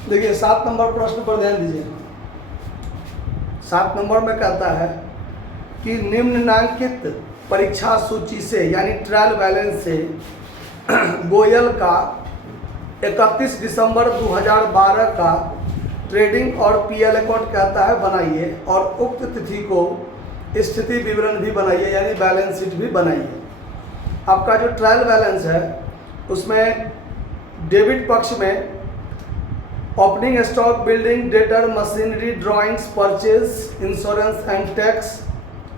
देखिए 7 नंबर प्रश्न पर ध्यान दीजिए। 7 नंबर में कहता है कि निम्नलिखित परीक्षा सूची से यानी ट्रायल बैलेंस से गोयल का 31 दिसंबर 2012 का ट्रेडिंग और पीएल अकाउंट कहता है बनाइए और उक्त तिथि को स्थिति विवरण भी बनाइए यानी बैलेंस शीट भी बनाइए। आपका जो ट्रायल बैलेंस है उसमें डेबिट पक्ष में opening stock, building, debtor, machinery, drawings, purchase, insurance and tax,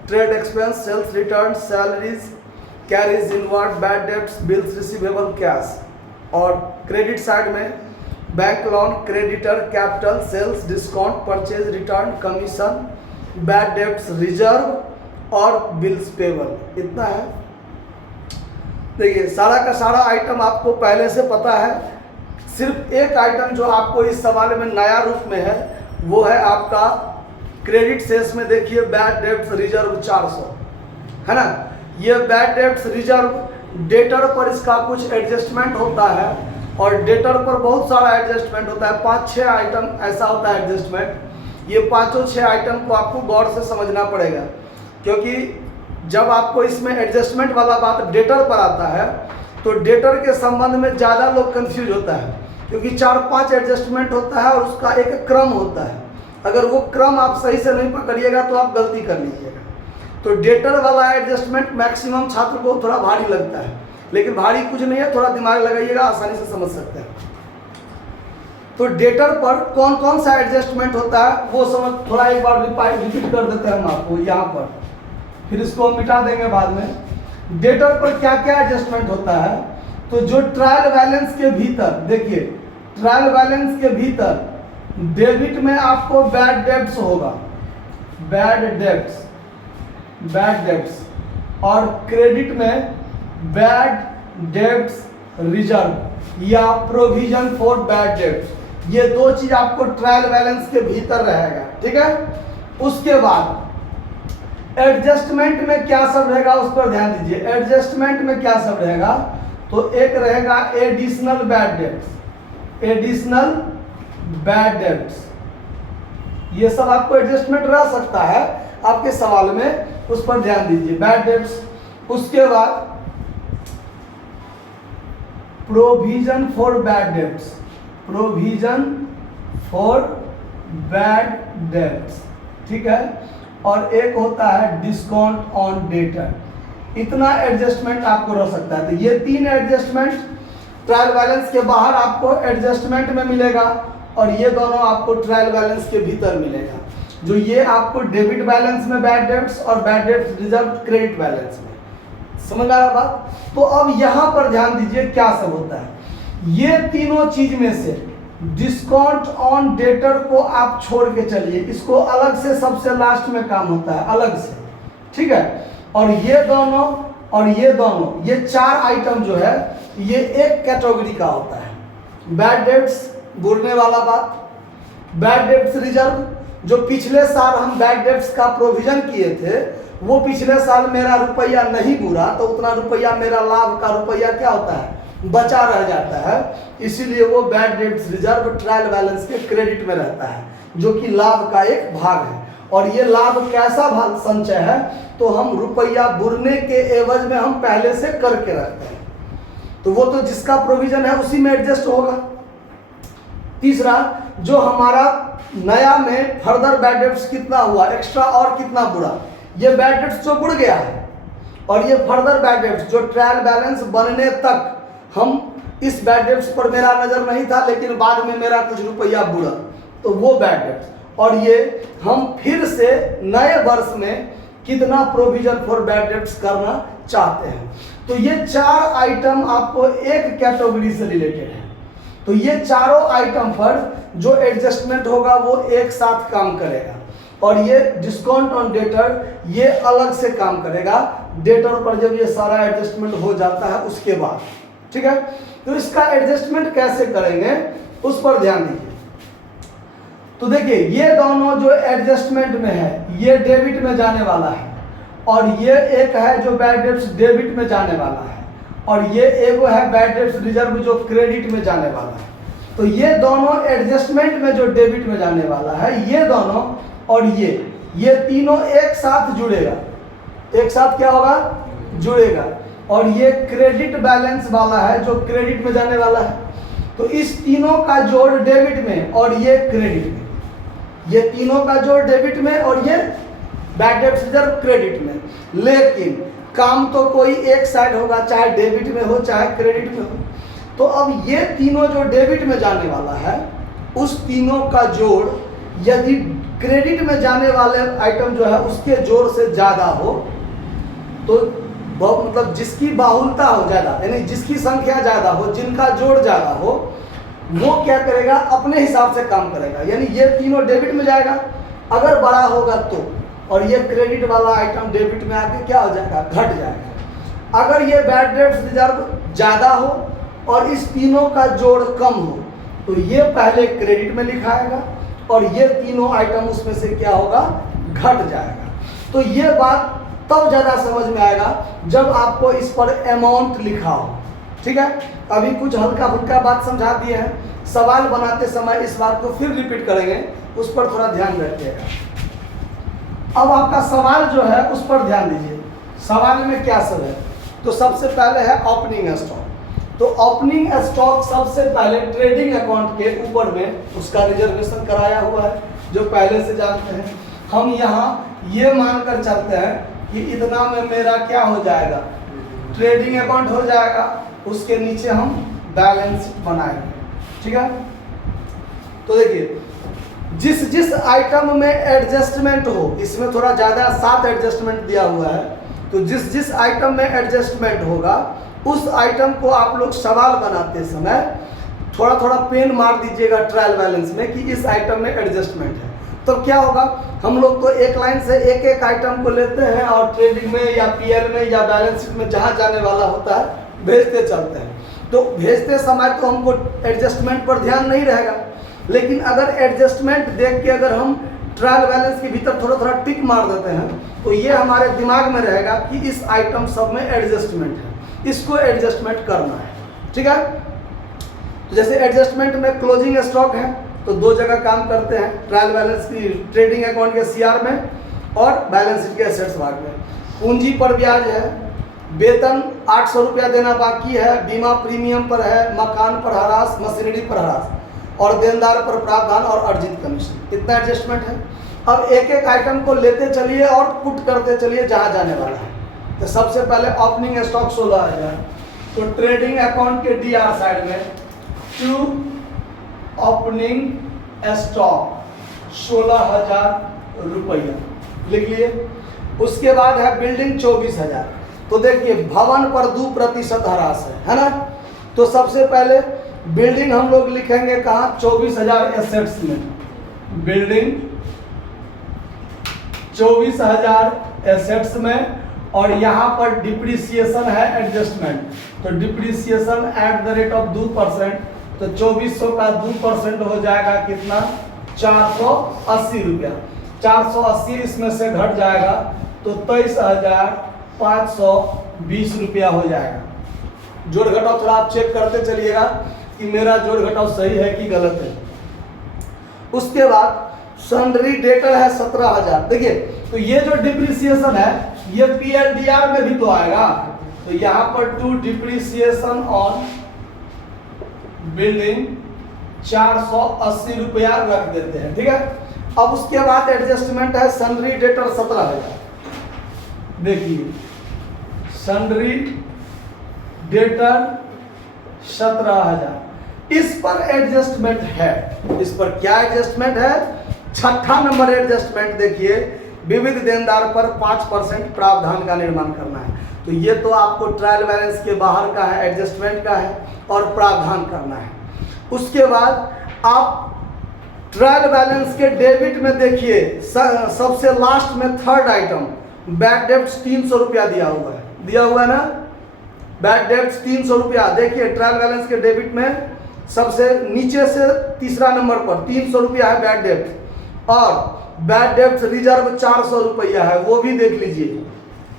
trade expense, sales return, salaries, carriage inward, bad debts, bills receivable, cash. और क्रेडिट साइड में bank loan, creditor, capital, sales, discount, purchase, return, commission, bad debts, reserve और bills payable. इतना है। देखिए सारा का सारा item आपको पहले से पता है। सिर्फ एक आइटम जो आपको इस सवाल में नया रूप में है वो है आपका क्रेडिट सेल्स में। देखिए बैड डेब्ट्स रिजर्व 400 है ना। ये बैड डेब्ट्स रिजर्व डेटर पर इसका कुछ एडजस्टमेंट होता है और डेटर पर बहुत सारा एडजस्टमेंट होता है। 5-6 आइटम ऐसा होता है एडजस्टमेंट। ये 5-6 आइटम को आपको गौर से समझना पड़ेगा, क्योंकि जब आपको इसमें एडजस्टमेंट वाला बात डेटर पर आता है तो डेटर के संबंध में ज़्यादा लोग कंफ्यूज होता है, क्योंकि 4-5 एडजस्टमेंट होता है और उसका एक क्रम होता है। अगर वो क्रम आप सही से नहीं पकड़िएगा तो आप गलती कर लीजिएगा। तो डेटर वाला एडजस्टमेंट मैक्सिमम छात्र को थोड़ा भारी लगता है, लेकिन भारी कुछ नहीं है, थोड़ा दिमाग लगाइएगा, आसानी से समझ सकते हैं। तो डेटर पर कौन कौन सा एडजस्टमेंट होता है वो समझ, थोड़ा एक बार रिपीट कर देते हैं हम आपको यहाँ पर, फिर इसको मिटा देंगे बाद में। डेटर पर क्या क्या एडजस्टमेंट होता है, तो जो ट्रायल बैलेंस के भीतर, देखिए ट्रायल बैलेंस के भीतर डेबिट में आपको बैड डेब्ट्स होगा, बैड डेब्ट्स, और क्रेडिट में बैड डेब्ट्स रिजर्व या प्रोविजन फॉर बैड डेब्ट्स। ये दो चीज आपको ट्रायल बैलेंस के भीतर रहेगा, ठीक है। उसके बाद एडजस्टमेंट में क्या सब रहेगा उस पर ध्यान दीजिए। एडजस्टमेंट में क्या सब रहेगा, तो एक रहेगा additional bad debts, additional bad debts. ये सब आपको एडजस्टमेंट रह सकता है आपके सवाल में, उस पर ध्यान दीजिए, बैड डेब्ट्स। उसके बाद provision for bad debts, provision for bad debts, ठीक है। और एक होता है डिस्काउंट ऑन डेटर। इतना एडजस्टमेंट आपको रह सकता है। तो ये 3 एडजस्टमेंट ट्रायल बैलेंस के बाहर आपको एडजस्टमेंट में मिलेगा और ये दोनों आपको ट्रायल बैलेंस के भीतर मिलेगा। जो ये आपको डेबिट बैलेंस में बैड डेब्ट्स और bad debts reserve credit balance में। समझ आ रहा बात। तो अब यहाँ पर ध्यान दीजिए क्या सब होता है। ये तीनों चीज में से डिस्काउंट ऑन डेटर को आप छोड़ के चलिए, इसको अलग से सबसे लास्ट में काम होता है, अलग से, ठीक है। और ये दोनों और ये दोनों, ये 4 आइटम जो है ये एक कैटेगरी का होता है। बैड डेब्ट्स बुरने वाला बात, बैड डेब्ट्स रिजर्व, जो पिछले साल हम बैड डेब्ट्स का प्रोविजन किए थे, वो पिछले साल मेरा रुपया नहीं बुरा तो उतना रुपया मेरा लाभ का रुपया क्या होता है, बचा रह जाता है, इसीलिए वो bad debts reserve trial balance के क्रेडिट में रहता है, जो कि लाभ का एक भाग है। और ये लाभ कैसा भाग संचय है, तो हम रुपया बुरने के एवज में हम पहले से करके रखते हैं, तो वो तो जिसका प्रोविजन है उसी में एडजस्ट होगा। तीसरा, जो हमारा नया में फर्दर बैड डेब्ट्स कितना हुआ एक्स्ट्रा और कितना बुरा, ये बैड डेब्ट्स जो बुड़ गया है और ये फर्दर बैड डेब्ट्स जो ट्रायल बैलेंस बनने तक हम इस बैड डेब्ट्स पर मेरा नजर नहीं था लेकिन बाद में मेरा कुछ रुपया बुरा, तो वो बैड डेब्ट्स। और ये हम फिर से नए वर्ष में कितना प्रोविजन फॉर बैड डेब्ट्स करना चाहते हैं। तो ये 4 आइटम आपको एक कैटेगरी से रिलेटेड है। तो ये चारों आइटम पर जो एडजस्टमेंट होगा वो एक साथ काम करेगा और ये डिस्काउंट ऑन डेटर ये अलग से काम करेगा डेटर पर जब ये सारा एडजस्टमेंट हो जाता है उसके बाद, ठीक है। तो इसका एडजस्टमेंट कैसे करेंगे उस पर ध्यान दीजिए। तो देखिए ये दोनों जो एडजस्टमेंट में है ये डेबिट में जाने वाला है और ये एक है जो बैड डेब्ट्स डेबिट में जाने वाला है और ये एगो है बैड डेब्ट्स रिजर्व जो क्रेडिट में जाने वाला है। तो ये दोनों एडजस्टमेंट में जो डेबिट में जाने वाला है, ये दोनों और ये तीनों एक साथ जुड़ेगा, एक साथ क्या होगा, जुड़ेगा। और ये क्रेडिट बैलेंस वाला है जो क्रेडिट में जाने वाला है। तो इस तीनों का जोड़ डेबिट में और ये क्रेडिट में, ये तीनों का जोड़ डेबिट में और ये बैड डेब्ट रिजर्व क्रेडिट में। लेकिन काम तो कोई एक साइड होगा, चाहे डेबिट में हो चाहे क्रेडिट में हो। तो अब ये तीनों जो डेबिट में जाने वाला है, उस तीनों का जोड़ यदि क्रेडिट में जाने वाले आइटम जो है उसके जोड़ से ज़्यादा हो, तो मतलब जिसकी बाहुलता हो ज़्यादा, यानी जिसकी संख्या ज़्यादा हो, जिनका जोड़ ज़्यादा हो, वो क्या करेगा, अपने हिसाब से काम करेगा। यानी ये तीनों डेबिट में जाएगा अगर बड़ा होगा तो, और ये क्रेडिट वाला आइटम डेबिट में आके क्या हो जाएगा, घट जाएगा। अगर ये बैड डेब्ट रिजर्व ज़्यादा हो और इस तीनों का जोड़ कम हो, तो ये पहले क्रेडिट में लिखाएगा और ये तीनों आइटम उसमें से क्या होगा, घट जाएगा। तो ये बात तब ज़्यादा समझ में आएगा जब आपको इस पर अमाउंट लिखा हो। ठीक है, अभी कुछ हल्का फुल्का बात समझा दिए हैं, सवाल बनाते समय इस बात को फिर रिपीट करेंगे, उस पर थोड़ा ध्यान रखिएगा। अब आपका सवाल जो है उस पर ध्यान दीजिए। सवाल में क्या सब है, तो सबसे पहले है ओपनिंग स्टॉक। तो ओपनिंग स्टॉक सबसे पहले ट्रेडिंग अकाउंट के ऊपर में उसका रिजर्वेशन कराया हुआ है, जो पहले से जानते हैं। हम यहाँ ये मानकर चलते हैं कि इतना में मेरा क्या हो जाएगा, ट्रेडिंग अकाउंट हो जाएगा, उसके नीचे हम बैलेंस शीट बनाएंगे। ठीक है, तो देखिए जिस जिस आइटम में एडजस्टमेंट हो, इसमें थोड़ा ज़्यादा 7 एडजस्टमेंट दिया हुआ है, तो जिस जिस आइटम में एडजस्टमेंट होगा उस आइटम को आप लोग सवाल बनाते समय थोड़ा थोड़ा पेन मार दीजिएगा ट्रायल बैलेंस में कि इस आइटम में एडजस्टमेंट है। तो क्या होगा, हम लोग तो एक लाइन से एक एक आइटम को लेते हैं और ट्रेडिंग में या पीएल में या बैलेंस शीट में जहाँ जाने वाला होता है भेजते चलते हैं। तो भेजते समय तो हमको एडजस्टमेंट पर ध्यान नहीं रहेगा, लेकिन अगर एडजस्टमेंट देख के अगर हम ट्रायल बैलेंस के भीतर थोड़ा थोड़ा टिक मार देते हैं तो ये हमारे दिमाग में रहेगा कि इस आइटम सब में एडजस्टमेंट है, इसको एडजस्टमेंट करना है। ठीक है, तो जैसे एडजस्टमेंट में क्लोजिंग स्टॉक है तो 2 जगह काम करते हैं, ट्रायल बैलेंस की ट्रेडिंग अकाउंट के सीआर में और बैलेंस शीट के एसेट्स भाग में। पूंजी पर ब्याज है, वेतन 800 रुपया देना बाकी है, बीमा प्रीमियम पर है, मकान पर हरास, मशीनरी पर हरास, और देनदार पर प्रावधान और अर्जित कमीशन। इतना एडजस्टमेंट है। अब एक एक आइटम को लेते चलिए और पुट करते चलिए जहाँ जाने वाला है। तो सबसे पहले ओपनिंग स्टॉक 16,000, तो ट्रेडिंग अकाउंट के डीआर साइड में टू ओपनिंग स्टॉक 16,000 रुपया लिख लिए। उसके बाद है बिल्डिंग 24,000। तो देखिए भवन पर 2% हरास है ना। तो सबसे पहले बिल्डिंग हम लोग लिखेंगे कहाँ, 24,000 एसेट्स में। बिल्डिंग 24,000 एसेट्स में, और यहाँ पर डिप्रिसिएशन है एडजस्टमेंट, तो depreciation at the rate of 2%। तो 2400 का 2% हो जाएगा कितना, 480 रुपया। 480 इसमें से घट जाएगा तो 23,520 रुपया हो जाएगा। जोड़ घटाव थोड़ा आप चेक करते चलिएगा कि मेरा जोड़ घटाव सही है कि गलत है। उसके बाद सन्ड्री डेटर है 17,000। देखिए तो ये जो डिप्रिसिएशन है ये पीएलडीआर में भी तो आएगा, तो यहाँ पर टू डिप्रिसिएशन ऑन बिल्डिंग 480 रुपया रख देते हैं। ठीक है, अब उसके बाद एडजस्टमेंट है सन्ड्री डेटर 17,000। देखिए सन्ड्री डेटर 17,000, इस पर एडजस्टमेंट है। इस पर क्या एडजस्टमेंट है, 6ठा नंबर एडजस्टमेंट। देखिए विविध देनदार पर 5% प्रावधान का निर्माण करना है। तो ये तो आपको ट्रायल बैलेंस के बाहर का है, एडजस्टमेंट का है, और प्रावधान करना है। उसके बाद आप ट्रायल बैलेंस के डेबिट में देखिए सबसे लास्ट में थर्ड आइटम बैड डेब्ट्स 300 रुपया दिया हुआ है ना। बैड डेब्ट्स 300 रुपया। देखिए ट्रायल बैलेंस के डेबिट में सबसे नीचे से तीसरा नंबर पर 300 रुपया है बैड डेब्ट, और बैड डेब्ट रिजर्व 400 रुपया है, वो भी देख लीजिए,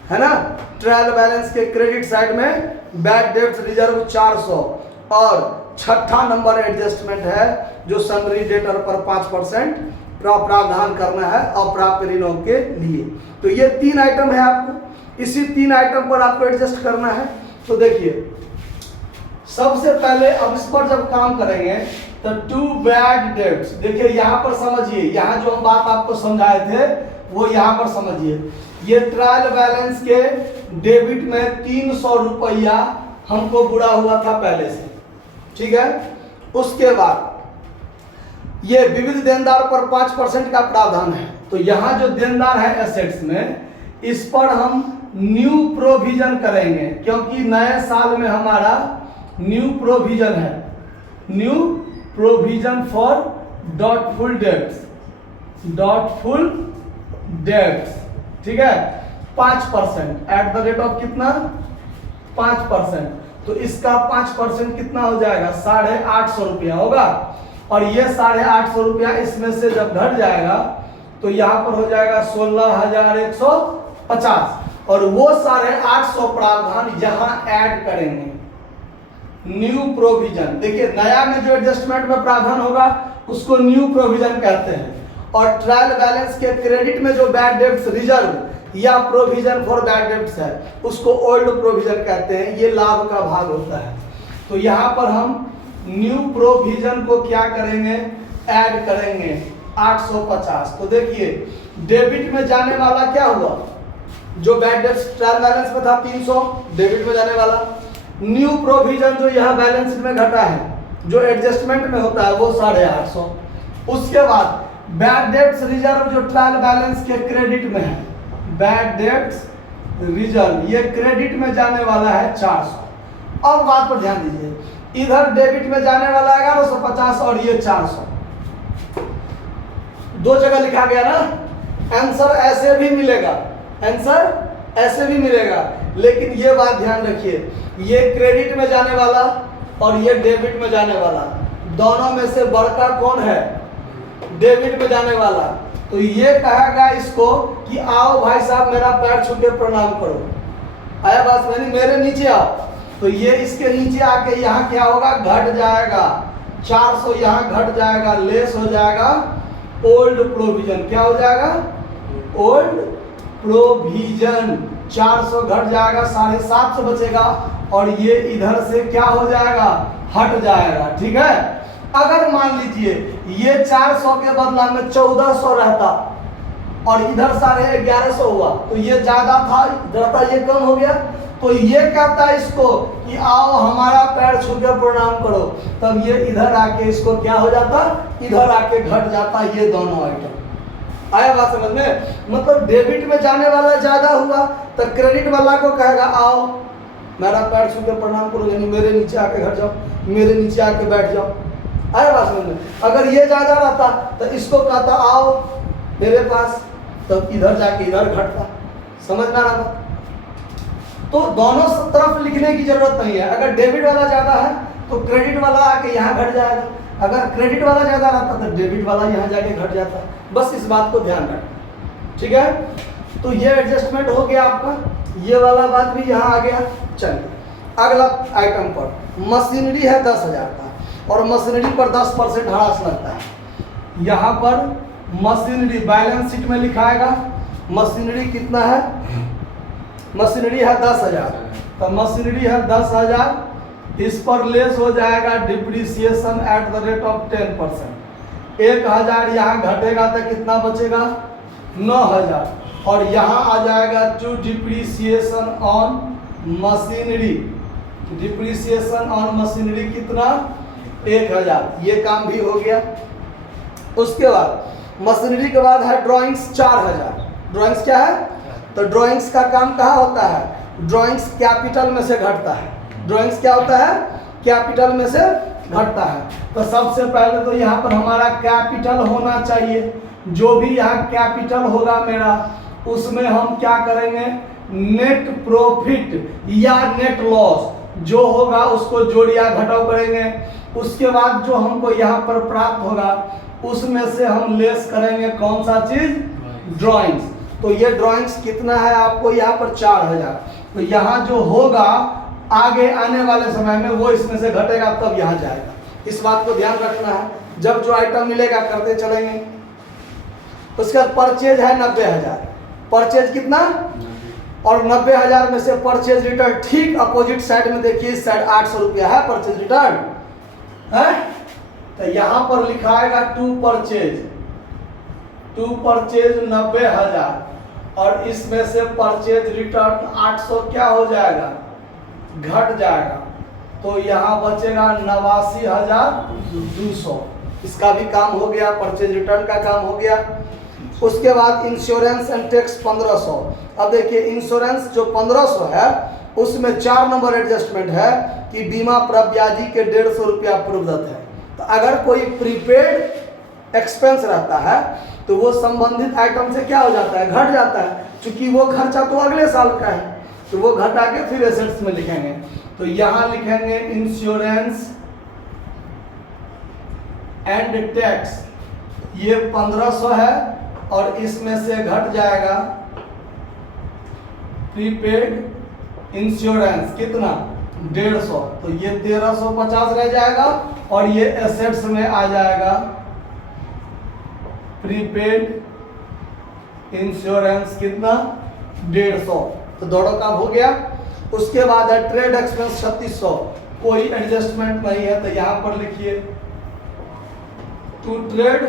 है ना। ट्रायल बैलेंस के क्रेडिट साइड में बैड डेब्ट रिजर्व 400 और छठा नंबर एडजस्टमेंट है जो सैलरी डेटर पर 5% प्रावधान करना है अप्राप्य ऋणों के लिए। तो ये 3 आइटम है, आपको इसी 3 आइटम पर आपको एडजस्ट करना है। तो देखिए सबसे पहले अब इस पर जब काम करेंगे तो टू बैड डेट्स, देखिए यहाँ पर समझिए, यहाँ जो हम बात आपको समझाए थे वो यहाँ पर समझिए। ये ट्रायल बैलेंस के डेबिट में 300 रुपया हमको बुरा हुआ था पहले से, ठीक है। उसके बाद ये विविध देनदार पर 5% का प्रावधान है। तो यहाँ जो देनदार है एसेट्स में, इस पर हम न्यू प्रोविजन करेंगे, क्योंकि नए साल में हमारा न्यू प्रोविजन है, new provision for doubtful debts, doubtful debts, ठीक है। 5% एट द रेट ऑफ कितना 5%। तो इसका 5% कितना हो जाएगा 850 रुपया होगा। और ये 850 रुपया इसमें से जब घट जाएगा तो यहाँ पर हो जाएगा 16,150, और वो 850 प्रावधान यहाँ ऐड करेंगे न्यू प्रोविजन। देखिए नया में जो एडजस्टमेंट में प्रावधान होगा उसको न्यू प्रोविजन कहते हैं, और ट्रायल बैलेंस के क्रेडिट में जो बैड डेब्ट्स रिजर्व या प्रोविजन फॉर बैड डेब्ट्स है उसको ओल्ड प्रोविजन कहते हैं, ये लाभ का भाग होता है। तो यहाँ पर हम न्यू प्रोविजन को क्या करेंगे ऐड करेंगे 850। तो देखिए डेबिट में जाने वाला क्या हुआ, जो बैड डेब्ट्स ट्रायल बैलेंस में था 300 डेबिट में जाने वाला, न्यू प्रोविजन जो यहाँ बैलेंस में घटा है जो एडजस्टमेंट में होता है वो 850। उसके बाद बैड डेब्ट्स रिजर्व जो ट्रायल बैलेंस के क्रेडिट में है, बैड डेब्ट्स रिजर्व ये क्रेडिट में जाने वाला है 400। अब बात पर ध्यान दीजिए, इधर डेबिट में जाने वाला 1150 और ये 400, दो जगह लिखा गया ना। आंसर ऐसे भी मिलेगा, आंसर ऐसे भी मिलेगा, लेकिन ये बात ध्यान रखिए, ये क्रेडिट में जाने वाला और ये डेबिट में जाने वाला, दोनों में से बड़का कौन है डेबिट में जाने वाला। तो ये कहेगा इसको कि आओ भाई साहब मेरा पैर छू के प्रणाम करो, आया बात मैंने मेरे नीचे आओ। तो ये इसके नीचे आके यहाँ क्या होगा घट जाएगा 400, यहाँ घट जाएगा लेस हो जाएगा ओल्ड प्रोविजन, क्या हो जाएगा ओल्ड प्रोविजन, 400 घट जाएगा 750 बचेगा, और ये इधर से क्या हो जाएगा हट जाएगा, ठीक है। अगर मान लीजिए ये 400 के बदला में 1400 रहता और इधर 1150 हुआ तो ये ज्यादा था, इधर था ये कम हो गया। तो ये कहता है इसको कि आओ हमारा पैर छू के प्रणाम करो, तब ये इधर आके इसको क्या हो जाता इधर आके घट जाता, ये दोनों आइटम। आया बात समझ में, मतलब डेबिट में जाने वाला ज्यादा हुआ तो क्रेडिट वाला को कहेगा आओ मेरा पैर छू के प्रणाम करो, यानी मेरे नीचे आके घट जाओ, मेरे नीचे आके बैठ जाओ। आया बात समझ में। अगर ये ज्यादा रहता तो इसको कहता आओ मेरे पास, तब इधर जाके इधर घटता, समझ में आ रहा था। तो दोनों तरफ लिखने की जरूरत नहीं है, अगर डेबिट वाला ज्यादा है तो क्रेडिट वाला आके यहाँ घट जाएगा, अगर क्रेडिट वाला ज्यादा रहता तो डेबिट वाला यहाँ जाके घट जाता, बस इस बात को ध्यान रखें, ठीक है। तो ये एडजस्टमेंट हो गया आपका, ये वाला बात भी यहाँ आ गया। चलिए अगला आइटम पर, मशीनरी है 10,000 का और मशीनरी पर 10% ह्रास लगता है। यहाँ पर मशीनरी बैलेंस शीट में लिखाएगा मशीनरी कितना है, मशीनरी है 10,000, तो मशीनरी है 10,000, इस पर लेस हो जाएगा depreciation at the rate of 10%। 1,000 यहाँ घटेगा तो कितना बचेगा 9,000, और यहाँ आ जाएगा to depreciation on machinery, depreciation on machinery कितना 1,000, ये काम भी हो गया। उसके बाद मशीनरी के बाद है ड्राइंग्स 4,000। ड्राइंग्स क्या है, तो ड्राइंग्स का काम कहाँ होता है, ड्राइंग्स कैपिटल में से घटता है, ड्राइंग्स क्या होता है कैपिटल में से घटता है। तो सबसे पहले तो यहाँ पर हमारा कैपिटल होना चाहिए, जो भी यहाँ कैपिटल होगा मेरा उसमें हम क्या करेंगे नेट प्रॉफिट या नेट लॉस जो होगा उसको जोड़ या घटाव करेंगे। उसके बाद जो हमको यहाँ पर प्राप्त होगा उसमें से हम लेस करेंगे कौन सा चीज ड्राइंग्स। तो ये ड्राइंग्स कितना है आपको यहाँ पर 4,000, तो यहाँ जो होगा आगे आने वाले समय में वो इसमें से घटेगा तब यहाँ जाएगा। इस बात को ध्यान रखना है, जब जो आइटम मिलेगा करते चलेंगे। उसके बाद परचेज है 90,000, परचेज कितना, और 90,000 में से परचेज रिटर्न ठीक अपोजिट साइड में देखिए, इस साइड 800 रुपया है परचेज रिटर्न है, तो यहाँ पर लिखा आएगा टू परचेज 90,000 और इसमें से परचेज रिटर्न 800 क्या हो जाएगा, घट जाएगा, तो यहाँ बचेगा 89,200। इसका भी काम हो गया, परचेज रिटर्न का काम हो गया। उसके बाद इंश्योरेंस एंड टैक्स 1500। अब देखिए इंश्योरेंस जो 1500 है उसमें 4 नंबर एडजस्टमेंट है कि बीमा प्रब्याजी के 150 रुपया पूर्वदत्त है। तो अगर कोई प्रीपेड एक्सपेंस रहता है तो वो संबंधित आइटम से क्या हो जाता है, घट जाता है, क्योंकि वो खर्चा तो अगले साल का है, तो वो घटा के फिर एसेट्स में लिखेंगे। तो यहाँ लिखेंगे इंश्योरेंस एंड टैक्स, ये 1500 है और इसमें से घट जाएगा प्रीपेड इंश्योरेंस कितना, 150, तो ये 1350 रह जाएगा और ये एसेट्स में आ जाएगा प्रीपेड इंश्योरेंस कितना, 150। तो दोनों काम हो गया। उसके बाद है ट्रेड एक्सपेंस 3600, कोई एडजस्टमेंट नहीं है, तो यहां पर लिखिए टू ट्रेड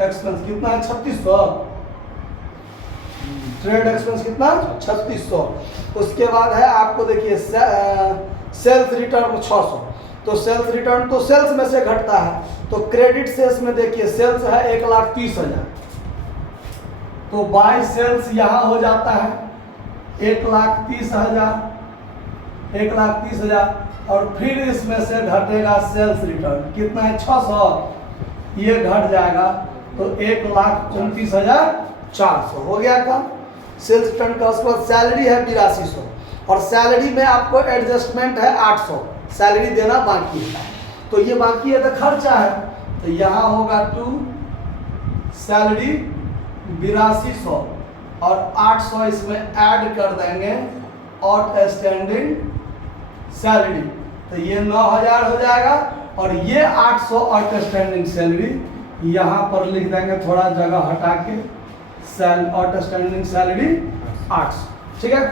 एक्सपेंस कितना है, 3600, ट्रेड एक्सपेंस कितना, 3600। उसके बाद है आपको देखिए सेल्स रिटर्न 600, तो सेल्स रिटर्न तो सेल्स में से घटता है, तो क्रेडिट सेल्स में देखिए सेल्स है 1,30,000, तो बाय सेल्स यहाँ हो जाता है 1,30,000 और फिर इसमें से घटेगा सेल्स रिटर्न कितना है, 600, ये घट जाएगा तो 1,29,400 हो गया काम सेल्स रिटर्न का। उसके बाद सैलरी है 8200 और सैलरी में आपको एडजस्टमेंट है 800, सैलरी देना बाकी है, तो ये बाकी है तो खर्चा है, तो यहाँ होगा टू सैलरी 8200 और 800 इसमें ऐड कर देंगे आउटस्टैंडिंग सैलरी, तो ये 9,000 हो जाएगा और ये 800 आउटस्टैंडिंग सैलरी यहाँ पर लिख देंगे, थोड़ा जगह हटा के आउटस्टैंडिंग सैलरी 800, ठीक है।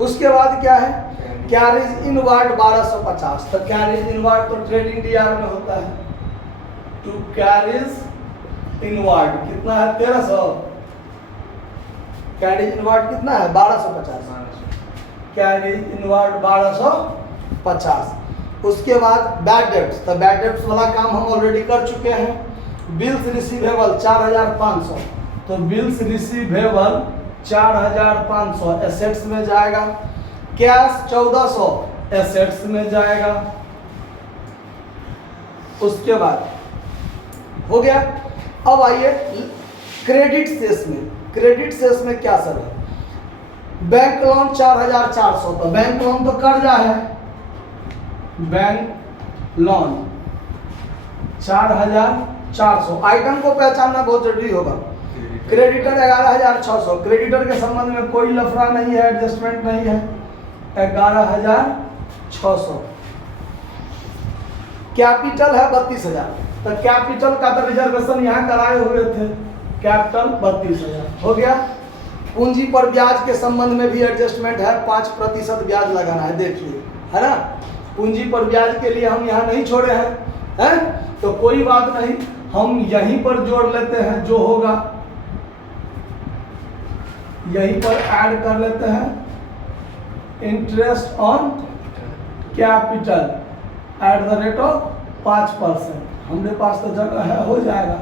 उसके बाद क्या है, कैरेज इनवार्ड 1250, तो कैरेज इनवार्ड तो ट्रेडिंग डीआर में होता है, टू कैरेज इनवार्ड कितना है, 1300, कैरेज इनवार्ड कितना है 1250, कैरेज इनवार्ड 1250। उसके बाद बैड डेब्ट्स, तो बैड डेब्ट्स वाला काम हम ऑलरेडी कर चुके हैं। बिल्स रिसीवेबल 4,500, तो बिल्स रिसीवेबल 4,500 एसेट्स में जाएगा, कैश 1,400 एसेट्स में जाएगा। उसके बाद हो गया। अब आइए क्रेडिट सेल्स में, क्रेडिट सेल्स में क्या सब है, बैंक लोन 4,400, तो बैंक लोन तो कर्जा है, बैंक लोन 4,400, आइटम को पहचानना बहुत जरूरी होगा। क्रेडिटर 11,600, क्रेडिटर के संबंध में कोई लफड़ा नहीं है, एडजस्टमेंट नहीं है, 11,600। कैपिटल है 32,000, तो कैपिटल का तो रिजर्वेशन यहाँ कराए हुए थे, कैपिटल 32,000 हो गया। पूंजी पर ब्याज के संबंध में भी एडजस्टमेंट है, 5% ब्याज लगाना है, देखिए है ना, पूंजी पर ब्याज के लिए हम यहाँ नहीं छोड़े हैं, तो कोई बात नहीं, हम यहीं पर जोड़ लेते हैं, जो होगा यहीं पर ऐड कर लेते हैं, interest on capital at the rate of 5%, हमारे पास तो जगह है, हो जाएगा।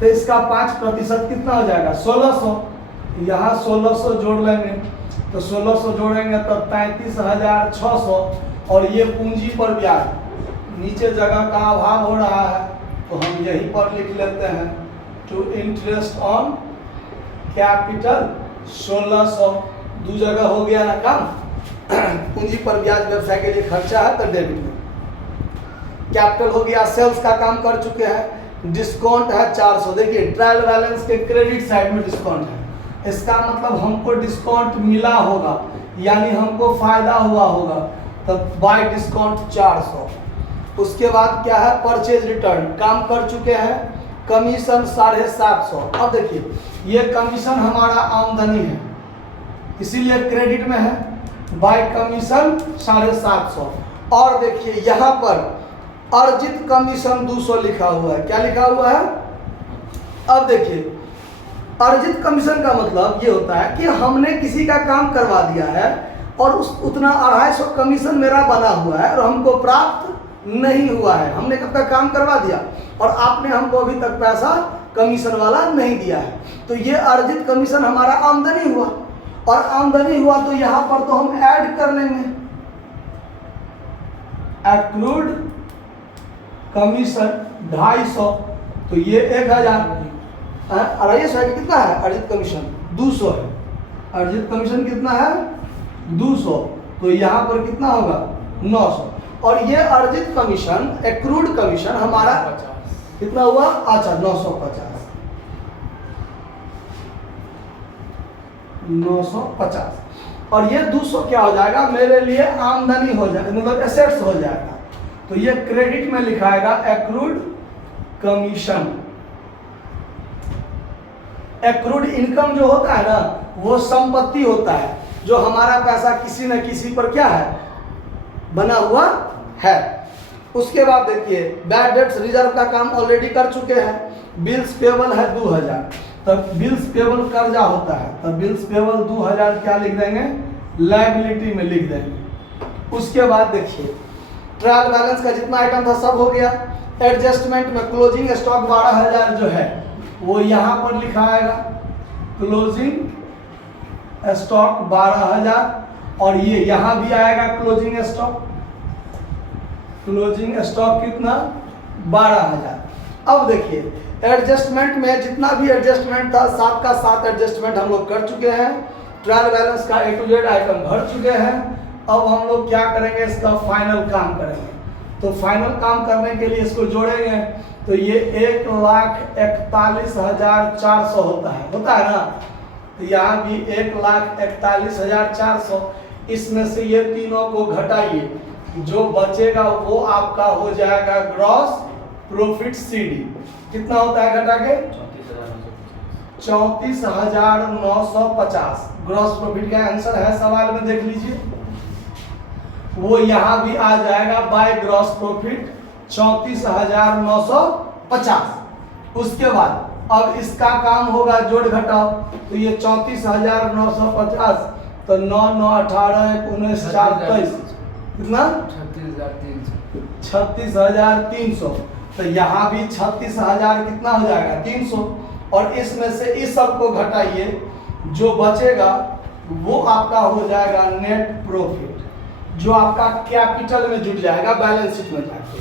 तो इसका 5% कितना हो जाएगा, 1,600, यहाँ 1,600 जोड़ लेंगे, तो 1,600 जोड़ेंगे तो 33,600, और ये पूंजी पर ब्याज, नीचे जगह का अभाव हो रहा है तो हम यहीं पर लिख लेते हैं, टू इंटरेस्ट ऑन कैपिटल 1,600, दो जगह हो गया ना काम। पूंजी पर ब्याज व्यवसाय के लिए खर्चा है तो डेबिट में, कैपिटल हो गया, सेल्स का काम कर चुके हैं, डिस्काउंट है 400, देखिए ट्रायल बैलेंस के क्रेडिट साइड में डिस्काउंट है, इसका मतलब हमको डिस्काउंट मिला होगा, यानी हमको फायदा हुआ होगा, तब बाय डिस्काउंट 400। उसके बाद क्या है, परचेज रिटर्न, काम कर चुके हैं, कमीशन 750। अब देखिए ये कमीशन हमारा आमदनी है, इसीलिए क्रेडिट में है, बाय कमीशन 750। और देखिए यहाँ पर अर्जित कमीशन 200 लिखा हुआ है। क्या लिखा हुआ है? अब देखिए अर्जित कमीशन का मतलब ये होता है कि हमने किसी का काम करवा दिया है और उस उतना 250 कमीशन मेरा बना हुआ है और हमको प्राप्त नहीं हुआ है। हमने कब तक काम करवा दिया और आपने हमको अभी तक पैसा कमीशन वाला नहीं दिया है, तो ये अर्जित कमीशन हमारा आमदनी हुआ। और आमदनी हुआ तो यहाँ पर तो हम ऐड कर लेंगे, एक्रूड कमीशन 250, तो ये 1000। अढ़ाई सौ कितना है अर्जित कमीशन? 200 है। अर्जित कमीशन कितना है? 200, तो यहाँ पर कितना होगा? 900। और ये अर्जित कमीशन, एक्रूड कमीशन हमारा कितना हुआ? अच्छा 950। 950 और ये 200 क्या हो जाएगा मेरे लिए? आमदनी हो जाएगा, मतलब एसेट्स हो जाएगा। तो ये क्रेडिट में लिखाएगा एक्रूड कमीशन। एक्रूड इनकम जो होता है ना, वो संपत्ति होता है, जो हमारा पैसा किसी न किसी पर क्या है? बना हुआ है। उसके बाद देखिए बैड डेट्स रिजर्व का काम ऑलरेडी कर चुके हैं। बिल्स पेबल है 2000, तब बिल्स पेबल कर्जा होता है, तब बिल्स पेबल 2000 क्या लिख देंगे? लायबिलिटी में लिख देंगे। उसके बाद देखिए ट्रायल बैलेंस का जितना आइटम था सब हो गया। एडजस्टमेंट में क्लोजिंग स्टॉक 12000 जो है वो यहाँ पर लिखा आएगा, क्लोजिंग स्टॉक 12000, और ये यहाँ भी आएगा क्लोजिंग स्टॉक। क्लोजिंग स्टॉक कितना? 12000। अब देखिए एडजस्टमेंट में जितना भी एडजस्टमेंट था 7 का 7 एडजस्टमेंट हम लोग कर चुके हैं। ट्रायल बैलेंस का A to Z आइटम भर चुके हैं। अब हम लोग क्या करेंगे? इसका फाइनल काम करेंगे। तो फाइनल काम करने के लिए इसको जोड़ेंगे, तो ये 1,41,400 होता है ना। तो यहाँ भी 1,41,400। इसमें से ये तीनों को घटाइए, जो बचेगा वो आपका हो जाएगा ग्रॉस प्रॉफिट CD। कितना होता है घटा के? 34,950 ग्रॉस प्रॉफिट का आंसर है, सवाल में देख लीजिए। वो यहाँ भी आ जाएगा बाय ग्रॉस प्रॉफिट 34,950। उसके बाद अब इसका काम होगा जोड़ घटाओ, तो ये 34,950, तो 9 9 18 19 4 23 कितना? 36,300। तो यहाँ भी 36,000 कितना हो जाएगा? 300। और इसमें से इस सब को घटाइए, जो बचेगा वो आपका हो जाएगा नेट प्रॉफिट, जो आपका कैपिटल में जुट जाएगा बैलेंस शीट में जाके।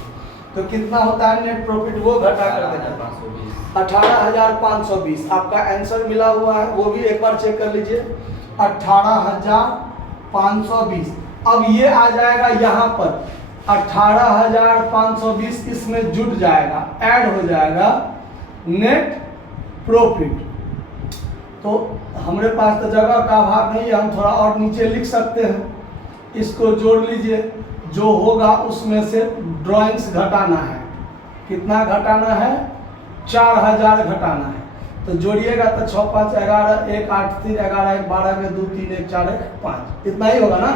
तो कितना होता है नेट प्रॉफिट? वो घटा कर देगा 18,520। आपका आंसर मिला हुआ है, वो भी एक बार चेक कर लीजिए, 18,520। अब ये आ जाएगा यहाँ पर 18,520, इसमें जुट जाएगा, ऐड हो जाएगा नेट प्रॉफिट। तो हमारे पास तो जगह का अभाव नहीं है, हम थोड़ा और नीचे लिख सकते हैं। इसको जोड़ लीजिए, जो होगा उसमें से ड्राइंग्स घटाना है। कितना घटाना है? 4,000 घटाना है। तो जोड़िएगा तो 6 5 11 1 8 3 11 1 12 में 2 3 1 4 1 5, इतना ही होगा ना?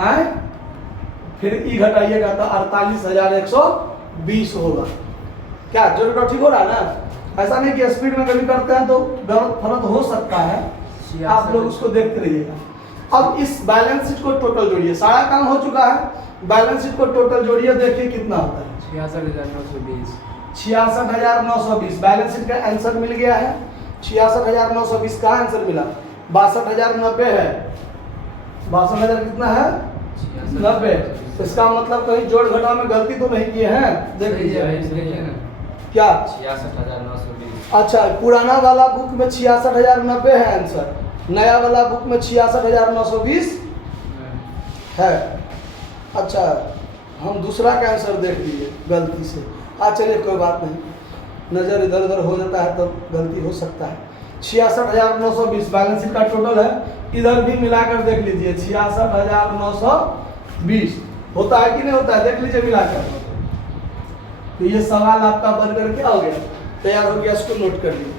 आए फिर ई घटाइएगा तो 48,120 होगा। क्या जोड़ ठीक हो रहा है ना? ऐसा नहीं कि स्पीड में कभी करते हैं तो गलत फलत हो सकता है, आप लोग उसको देखते रहिएगा। अब इस बैलेंस शीट को टोटल जोड़िए, सारा काम हो चुका है, बैलेंस शीट को टोटल जोड़िए, देखिए कितना होता है? 66,920। 66,920 बैलेंस शीट का आंसर मिल गया है। 66,920 का आंसर मिला। 62,090 है। 62,000 कितना है? 90। इसका मतलब कहीं जोड़ घटाव में गलती तो नहीं किए हैं? देख लीजिए क्या 66,920। अच्छा, पुराना वाला बुक में 66,090 है आंसर, नया वाला बुक में 66,920 है। अच्छा, हम दूसरा का आंसर देख लीजिए गलती से। चलिए कोई बात नहीं, नज़र इधर उधर हो जाता है तो गलती हो सकता है। 66,920 बैलेंस शीट का टोटल है। इधर भी मिलाकर देख लीजिए 66,920 होता है कि नहीं होता है, देख लीजिए मिलाकर। तो ये सवाल आपका बनकर क्या हो गया, तैयार हो गया, इसको नोट कर लीजिए।